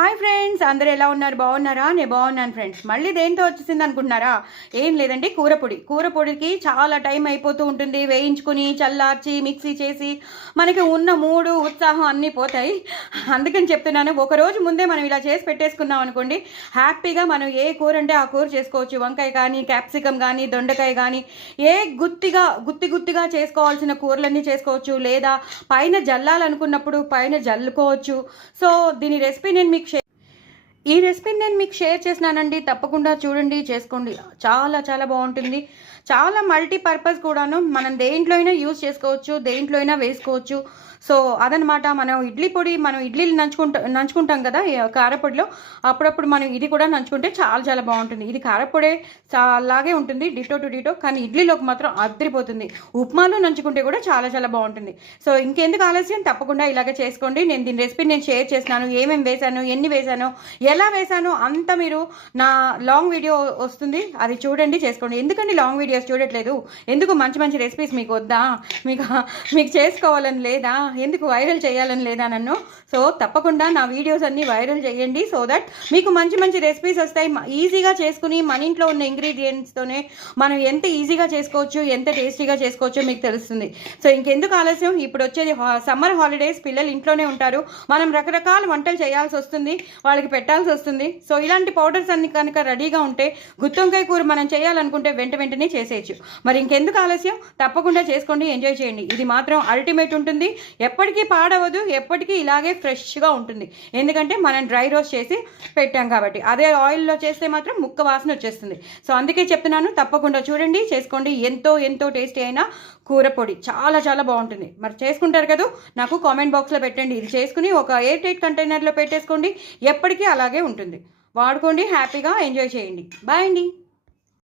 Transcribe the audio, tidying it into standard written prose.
Hi friends, అందరూ ఎలా ఉన్నారు? బాగున్నారా? నేను బాగున్నాను ఫ్రెండ్స్. మళ్ళీ దేంతో వచ్చేసింది అనుకుంటున్నారా? ఏం లేదండి, కూరపొడికి చాలా టైం అయిపోతూ ఉంటుంది. వేయించుకుని చల్లార్చి మిక్సీ చేసి మనకి ఉన్న మూడు ఉత్సాహం అన్నీ పోతాయి. అందుకని చెప్తున్నాను, ఒక రోజు ముందే మనం ఇలా చేసి పెట్టేసుకున్నాం అనుకోండి, హ్యాపీగా మనం ఏ కూర అంటే ఆ కూర చేసుకోవచ్చు. వంకాయ కానీ, క్యాప్సికమ్ కానీ, దొండకాయ కానీ, ఏ గుత్తిగా చేసుకోవాల్సిన కూరలన్నీ చేసుకోవచ్చు. లేదా పైన జల్లాలనుకున్నప్పుడు పైన జల్లుకోవచ్చు. సో దీని రెసిపీ ఈ రెసిపీని నేను మీకు షేర్ చేసినానండి. తప్పకుండా చూడండి, చేసుకోండి. చాలా చాలా బాగుంటుంది. చాలా మల్టీపర్పస్ కూడాను. మనం దేంట్లో అయినా యూజ్ చేసుకోవచ్చు, దేంట్లో అయినా వేసుకోవచ్చు. సో అదనమాట. మనం ఇడ్లీలు నంచుకుంటాం కదా కారపొడిలో. అప్పుడప్పుడు మనం ఇది కూడా నంచుకుంటే చాలా చాలా బాగుంటుంది. ఇది కారపొడే అలాగే ఉంటుంది, డిటో టు డిటో. కానీ ఇడ్లీలోకి మాత్రం అద్దరిపోతుంది. ఉప్మాలో నంచుకుంటే కూడా చాలా చాలా బాగుంటుంది. సో ఇంకెందుకు ఆలస్యం, తప్పకుండా ఇలాగే చేసుకోండి. నేను దీని రెసిపీని షేర్ చేస్తున్నాను. ఏమేమి వేశాను, ఎన్ని వేశాను, ఎలా వేశాను అంతా మీరు నా లాంగ్ వీడియో వస్తుంది, అది చూడండి, చేసుకోండి. ఎందుకండి లాంగ్ వీడియోస్ చూడట్లేదు? ఎందుకు మంచి మంచి రెసిపీస్ మీకు వద్దా? మీకు చేసుకోవాలని లేదా? ఎందుకు వైరల్ చేయాలని లేదా నన్ను? సో తప్పకుండా నా వీడియోస్ అన్నీ వైరల్ చేయండి. సో దట్ మీకు మంచి మంచి రెసిపీస్ వస్తాయి. ఈజీగా చేసుకుని మన ఇంట్లో ఉన్న ఇంగ్రీడియంట్స్తోనే మనం ఎంత ఈజీగా చేసుకోవచ్చు, ఎంత టేస్టీగా చేసుకోవచ్చో మీకు తెలుస్తుంది. సో ఇంకెందుకు ఆలస్యం, ఇప్పుడు వచ్చేది సమ్మర్ హాలిడేస్. పిల్లలు ఇంట్లోనే ఉంటారు. మనం రకరకాల వంటలు చేయాల్సి వస్తుంది, వాళ్ళకి పెట్టాల్సి వస్తుంది. సో ఇలాంటి పౌడర్స్ అన్ని కనుక రెడీగా ఉంటే గుత్తొంకాయ కూర మనం చేయాలనుకుంటే వెంటనే చేసేయచ్చు. మరి ఇంకెందుకు ఆలస్యం, తప్పకుండా చేసుకోండి, ఎంజాయ్ చేయండి. ఇది మాత్రం అల్టిమేట్ ఉంటుంది. ఎప్పటికీ పాడవదు, ఎప్పటికీ ఇలాగే ఫ్రెష్గా ఉంటుంది. ఎందుకంటే మనం డ్రై రోస్ట్ చేసి పెట్టాం కాబట్టి. అదే ఆయిల్లో చేస్తే మాత్రం ముక్క వాసన వచ్చేస్తుంది. సో అందుకే చెప్తున్నాను, తప్పకుండా చూడండి, చేసుకోండి. ఎంతో టేస్టీ అయిన కూర పొడి చాలా చాలా బాగుంటుంది. మరి చేసుకుంటారు కదా, నాకు కామెంట్ బాక్స్లో పెట్టండి. ఇది చేసుకుని ఒక ఎయిర్ టైట్ కంటైనర్లో పెట్టేసుకోండి, ఎప్పటికీ అలాగే ఉంటుంది. వాడుకోండి, హ్యాపీగా ఎంజాయ్ చేయండి. బాయ్ అండి.